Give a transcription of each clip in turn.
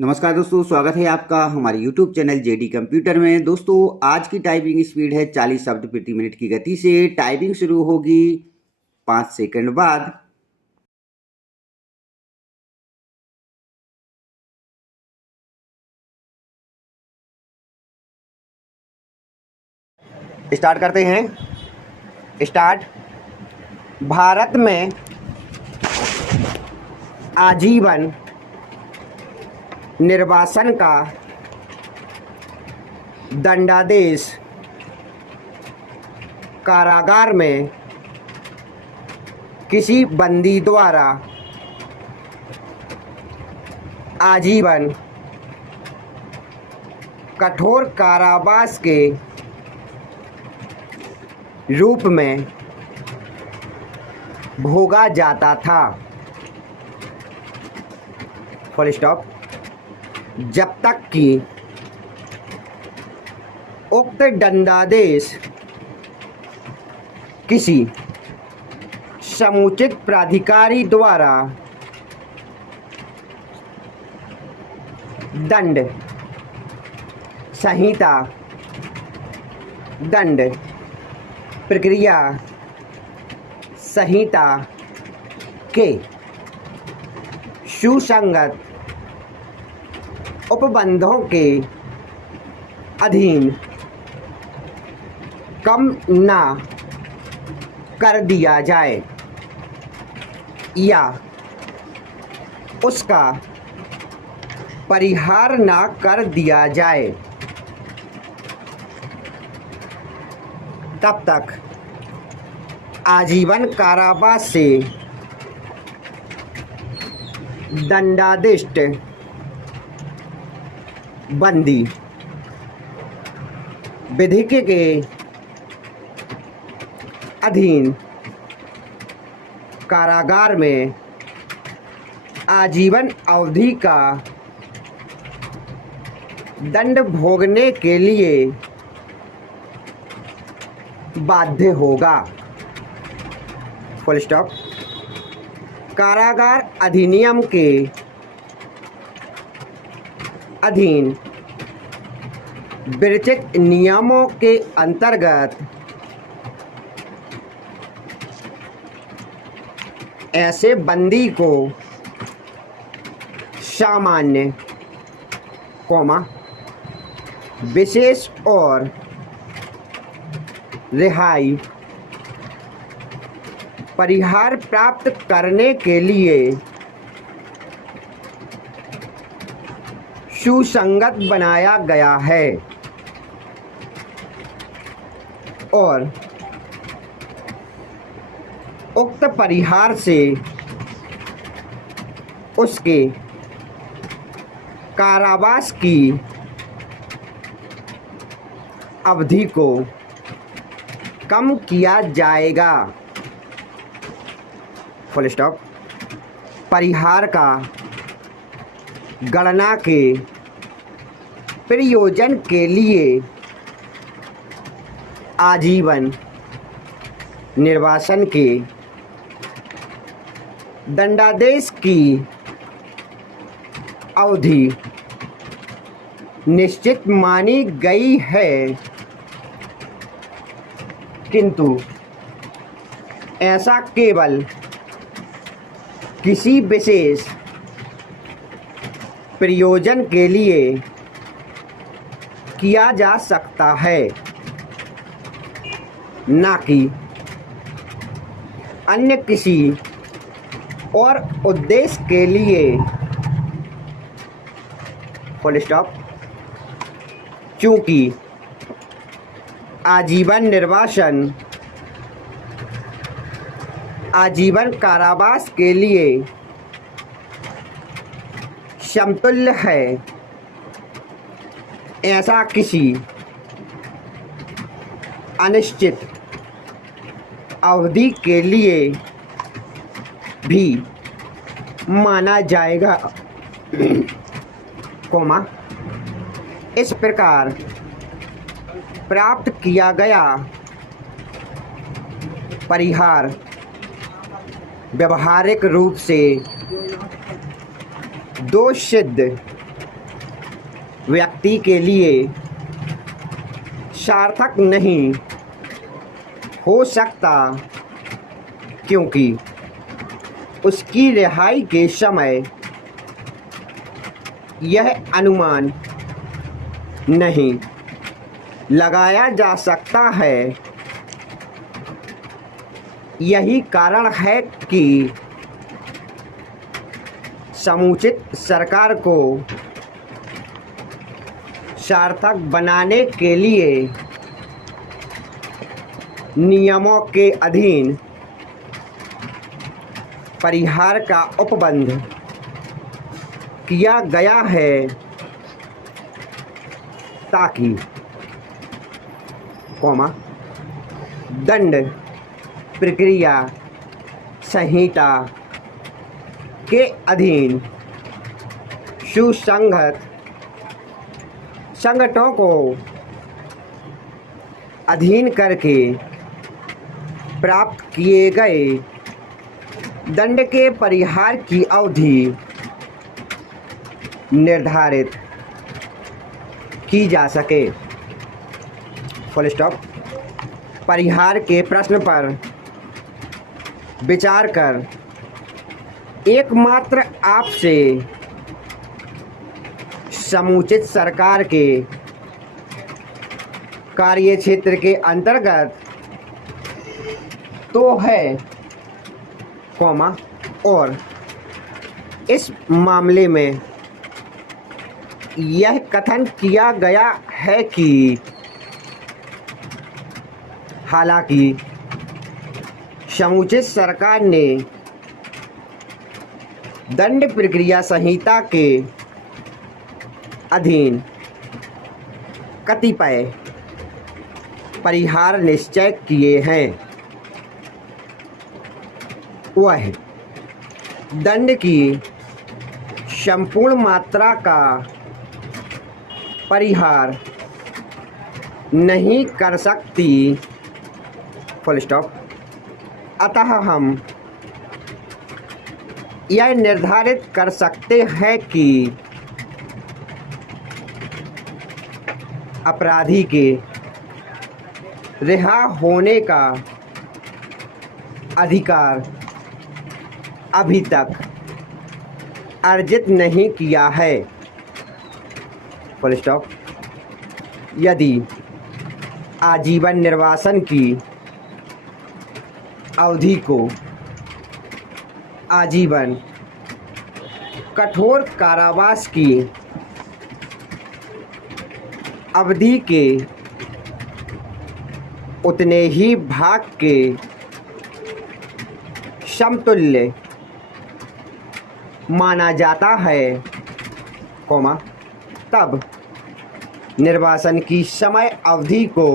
नमस्कार दोस्तों, स्वागत है आपका हमारे YouTube चैनल जेडी कंप्यूटर में। दोस्तों, आज की टाइपिंग स्पीड है 40 शब्द प्रति मिनट की गति से। टाइपिंग शुरू होगी 5 सेकंड बाद। स्टार्ट करते हैं। स्टार्ट। भारत में आजीवन निर्वासन का दंडादेश कारागार में किसी बंदी द्वारा आजीवन कठोर कारावास के रूप में भोगा जाता था। Full stop. जब तक कि उक्त दंडादेश किसी समुचित प्राधिकारी द्वारा दंड संहिता दंड प्रक्रिया संहिता के सुसंगत उपबंधों के अधीन कम न कर दिया जाए या उसका परिहार न कर दिया जाए, तब तक आजीवन कारावास से दंडादिष्ट बंदी विधि के अधीन कारागार में आजीवन अवधि का दंड भोगने के लिए बाध्य होगा। Full stop. कारागार अधिनियम के अधीन विरचित नियमों के अंतर्गत ऐसे बंदी को सामान्य विशेष और रिहाई परिहार प्राप्त करने के लिए सुसंगत बनाया गया है और उक्त परिहार से उसके कारावास की अवधि को कम किया जाएगा। Full stop. परिहार का गणना के प्रयोजन के लिए आजीवन निर्वासन के दंडादेश की अवधि निश्चित मानी गई है, किंतु ऐसा केवल किसी विशेष प्रयोजन के लिए किया जा सकता है, ना कि अन्य किसी और उद्देश्य के लिए। Full stop. चूँकि आजीवन निर्वासन आजीवन कारावास के लिए समतुल्य है, ऐसा किसी अनिश्चित अवधि के लिए भी माना जाएगा, इस प्रकार प्राप्त किया गया परिहार व्यावहारिक रूप से दोष सिद्ध व्यक्ति के लिए सार्थक नहीं हो सकता, क्योंकि उसकी रिहाई के समय यह अनुमान नहीं लगाया जा सकता है। यही कारण है कि समुचित सरकार को सार्थक बनाने के लिए नियमों के अधीन परिहार का उपबंध किया गया है, ताकि दंड प्रक्रिया संहिता के अधीन सुसंगत संगठनों को अधीन करके प्राप्त किए गए दंड के परिहार की अवधि निर्धारित की जा सके। Full stop. परिहार के प्रश्न पर विचार कर एकमात्र आपसे समुचित सरकार के कार्यक्षेत्र के अंतर्गत तो है, और इस मामले में यह कथन किया गया है कि हालांकि समुचित सरकार ने दंड प्रक्रिया संहिता के अधीन कतिपय परिहार निश्चय किए हैं, वह दंड की संपूर्ण मात्रा का परिहार नहीं कर सकती। Full stop. अतः हम यह निर्धारित कर सकते हैं कि अपराधी के रिहा होने का अधिकार अभी तक अर्जित नहीं किया है। Full stop. यदि आजीवन निर्वासन की अवधि को आजीवन कठोर कारावास की अवधि के उतने ही भाग के समतुल्य माना जाता है, तब निर्वासन की समय अवधि को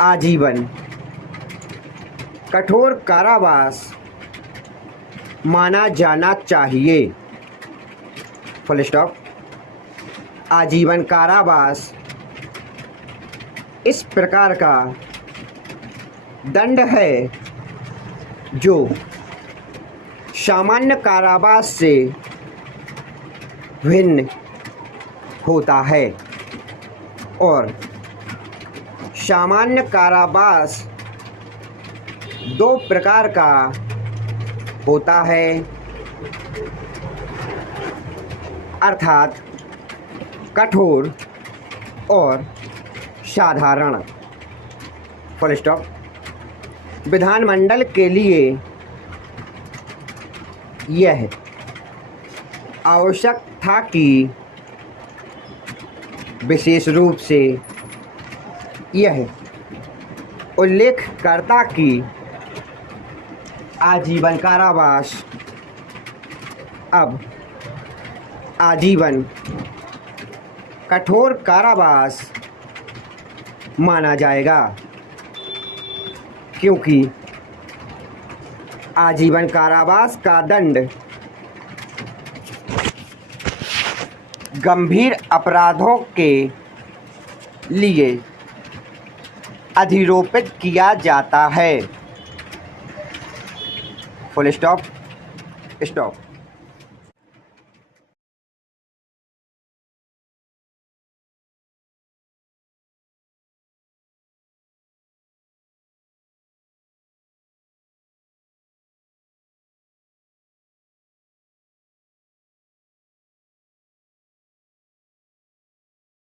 आजीवन कठोर कारावास माना जाना चाहिए। Full stop. आजीवन कारावास इस प्रकार का दंड है जो सामान्य कारावास से भिन्न होता है, और सामान्य कारावास दो प्रकार का होता है, अर्थात कठोर और साधारण। Full stop. विधानमंडल के लिए यह आवश्यक था कि विशेष रूप से यह उल्लेख करता कि आजीवन कारावास अब आजीवन कठोर कारावास माना जाएगा, क्योंकि आजीवन कारावास का दंड गंभीर अपराधों के लिए अधिरोपित किया जाता है। Full stop. स्टॉप।